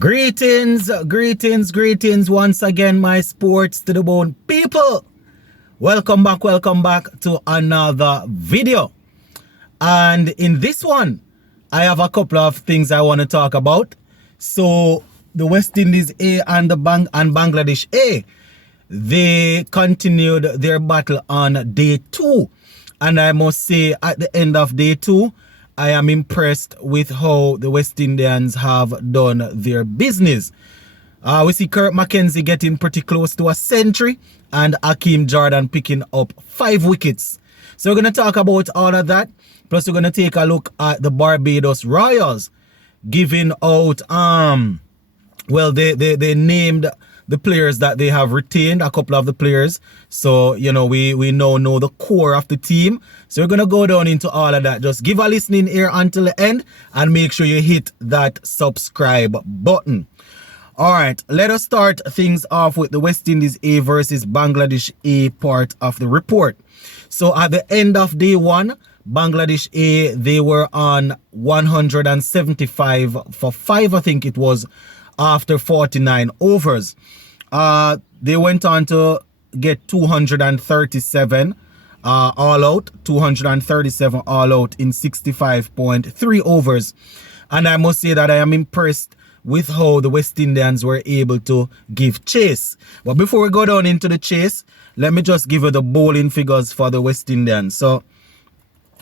Greetings once again, my sports to the bone people. Welcome back to another video. And in this one, I have a couple of things I want to talk about. So the West Indies A and Bangladesh A, they continued their battle on day 2. And I must say, at the end of day 2, I am impressed with how the West Indians have done their business. We see Kirk McKenzie getting pretty close to a century and Hakeem Jordan picking up 5 wickets. So we're going to talk about all of that. Plus we're going to take a look at the Barbados Royals giving out, they named the players that they have retained, a couple of the players. So, you know, we now know the core of the team. So we're going to go down into all of that. Just give a listening ear until the end and make sure you hit that subscribe button. All right, let us start things off with the West Indies A versus Bangladesh A part of the report. So at the end of day 1, Bangladesh A, they were on 175 for 5, I think it was, after 49 overs. They went on to get 237 all out, 237 all out in 65.3 overs. And I must say that I am impressed with how the West Indians were able to give chase. But before we go down into the chase, let me just give you the bowling figures for the West Indians. So,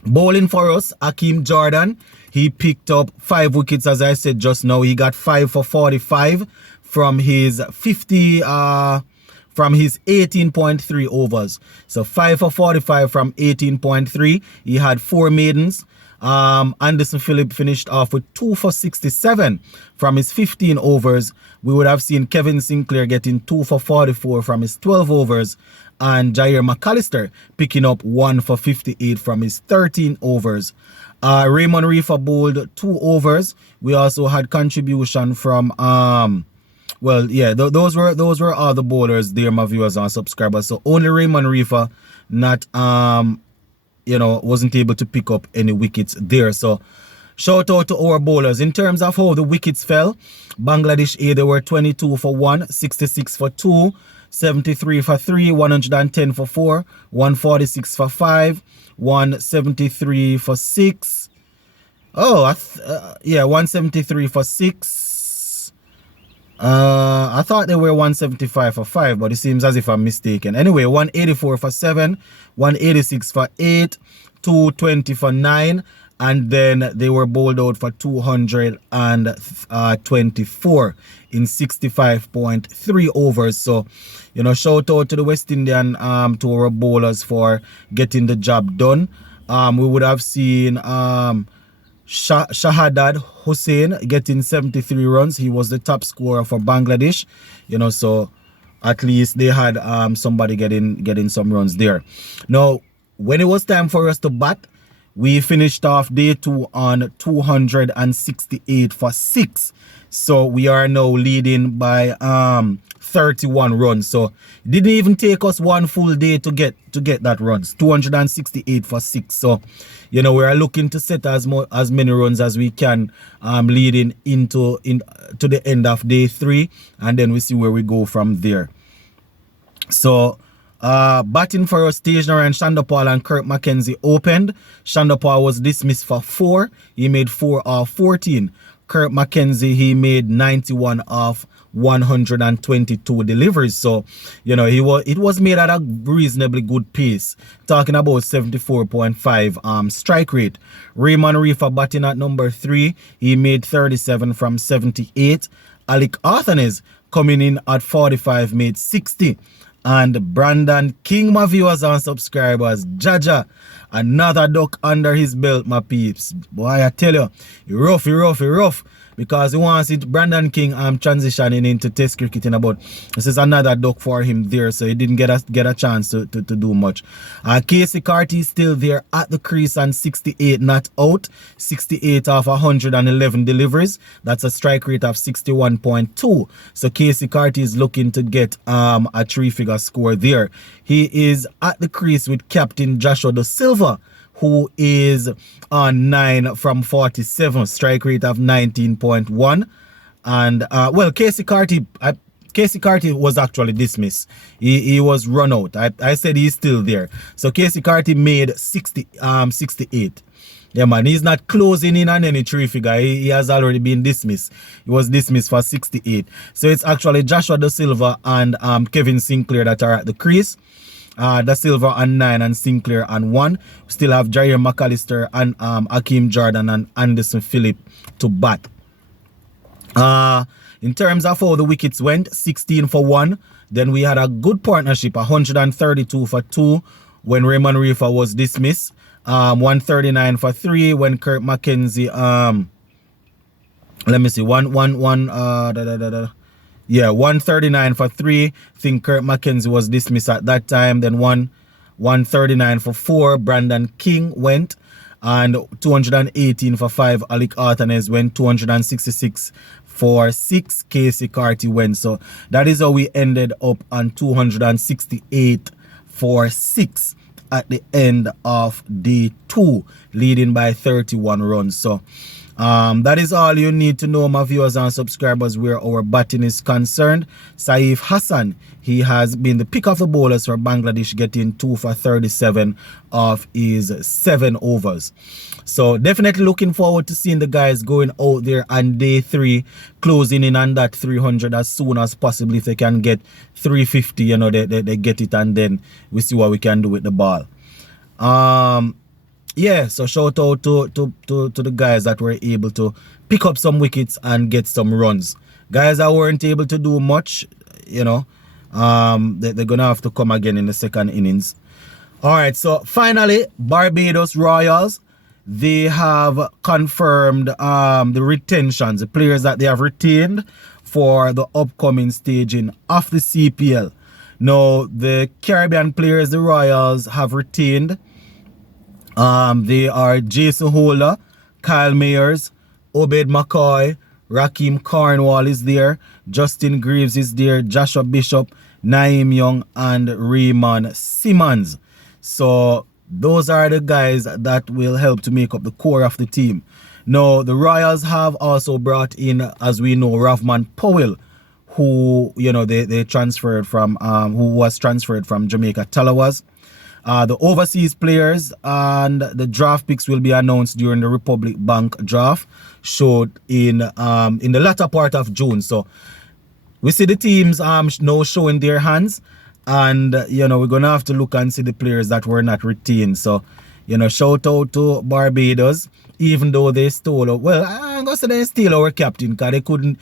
bowling for us, Hakeem Jordan, he picked up 5 wickets, as I said just now. He got 5 for 45 from his 18.3 overs. So 5 for 45 from 18.3. He had 4 maidens. Anderson Phillip finished off with 2 for 67 from his 15 overs. We would have seen Kevin Sinclair getting 2 for 44 from his 12 overs, and Jair McAllister picking up 1 for 58 from his 13 overs. Raymond Reefer bowled 2 overs. We also had contribution from those were all the bowlers there, my viewers and subscribers. So only Raymond Reefer not wasn't able to pick up any wickets there. So shout out to our bowlers. In terms of how the wickets fell, Bangladesh A, they were 22 for 1, 66 for 2, 73 for 3, 110 for 4, 146 for 5, 173 for 6. 173 for 6. I thought they were 175 for 5, but it seems as if I'm mistaken. Anyway, 184 for 7, 186 for 8, 220 for 9, and then they were bowled out for 224 in 65.3 overs. So, shout out to the West Indian, to our bowlers for getting the job done. We would have seen Shahadad Hussain getting 73 runs. He was the top scorer for Bangladesh, so at least they had somebody getting some runs there. Now, when it was time for us to bat, we finished off day 2 on 268 for 6. So we are now leading by 31 runs. So it didn't even take us one full day to get that runs. 268 for 6. So, we are looking to set as many runs as we can, leading to the end of day 3, and then we see where we go from there. So batting for us, Tagenarine Chandapal and Kirk McKenzie opened. Chandapal was dismissed for 4. He made 4 off 14. Kirk McKenzie, he made 91 off 122 deliveries. So, it was made at a reasonably good pace. Talking about 74.5 strike rate. Raymond Reefer batting at number 3. He made 37 from 78. Alec Arthanes coming in at 45, made 60. And Brandon King, my viewers and subscribers, Jaja, another duck under his belt, my peeps. Boy, I tell you, he rough. Because he wants it, Brandon King transitioning into test cricketing, about this is another duck for him there, so he didn't get a chance to do much. Casey Carty is still there at the crease on 68 not out, 68 off 111 deliveries. That's a strike rate of 61.2. So Casey Carty is looking to get a 3-figure score there. He is at the crease with Captain Joshua Da Silva, who is on 9 from 47, strike rate of 19.1. And well, Casey Carty was actually dismissed. He was run out. I said he's still there. So Casey Carty made 68. Yeah, man, he's not closing in on any three figure. He has already been dismissed. He was dismissed for 68. So it's actually Joshua Da Silva and Kevin Sinclair that are at the crease. Da Silva on 9 and Sinclair on 1. We still have Jair McAllister and Hakeem Jordan and Anderson Phillip to bat. In terms of how the wickets went, 16 for 1. Then we had a good partnership, 132 for 2 when Raymond Reefer was dismissed. 139 for 3 when Kirk McKenzie, let me see, 139 for 3. I think Kirk McKenzie was dismissed at that time. Then 139 for 4, Brandon King went. And 218 for 5, Alec Artanes went. 266 for 6, Casey Carty went. So that is how we ended up on 268 for 6 at the end of day 2, leading by 31 runs. So that is all you need to know, my viewers and subscribers, where our batting is concerned. Saif Hassan, he has been the pick of the bowlers for Bangladesh, getting 2 for 37 of his 7 overs. So definitely looking forward to seeing the guys going out there on day 3, closing in on that 300 as soon as possible. If they can get 350, you know, they get it, and then we see what we can do with the ball. Yeah, so shout out to the guys that were able to pick up some wickets and get some runs. Guys that weren't able to do much, you know, they're gonna have to come again in the second innings. All right, so finally, Barbados Royals, they have confirmed the retentions, the players that they have retained for the upcoming staging of the CPL. Now, the Caribbean players the Royals have retained, they are Jason Holder, Kyle Mayers, Obed McCoy, Rakeem Cornwall is there, Justin Greaves is there, Joshua Bishop, Naeem Young, and Raymond Simmons. So those are the guys that will help to make up the core of the team. Now, the Royals have also brought in, as we know, Ravman Powell, who, you know, they transferred from, who was transferred from Jamaica Talawas. The overseas players and the draft picks will be announced during the Republic Bank draft, showed in the latter part of June. So we see the teams now showing their hands, and you know, we're gonna have to look and see the players that were not retained. So, you know, shout out to Barbados, even though they stole. Well, I'm gonna say they steal our captain, because they couldn't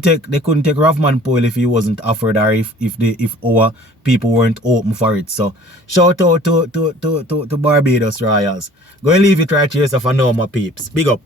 take Ravman Powell if he wasn't offered, or if our people weren't open for it. So shout out to Barbados Royals. Go and leave it right here, so for now, my peeps. Big up.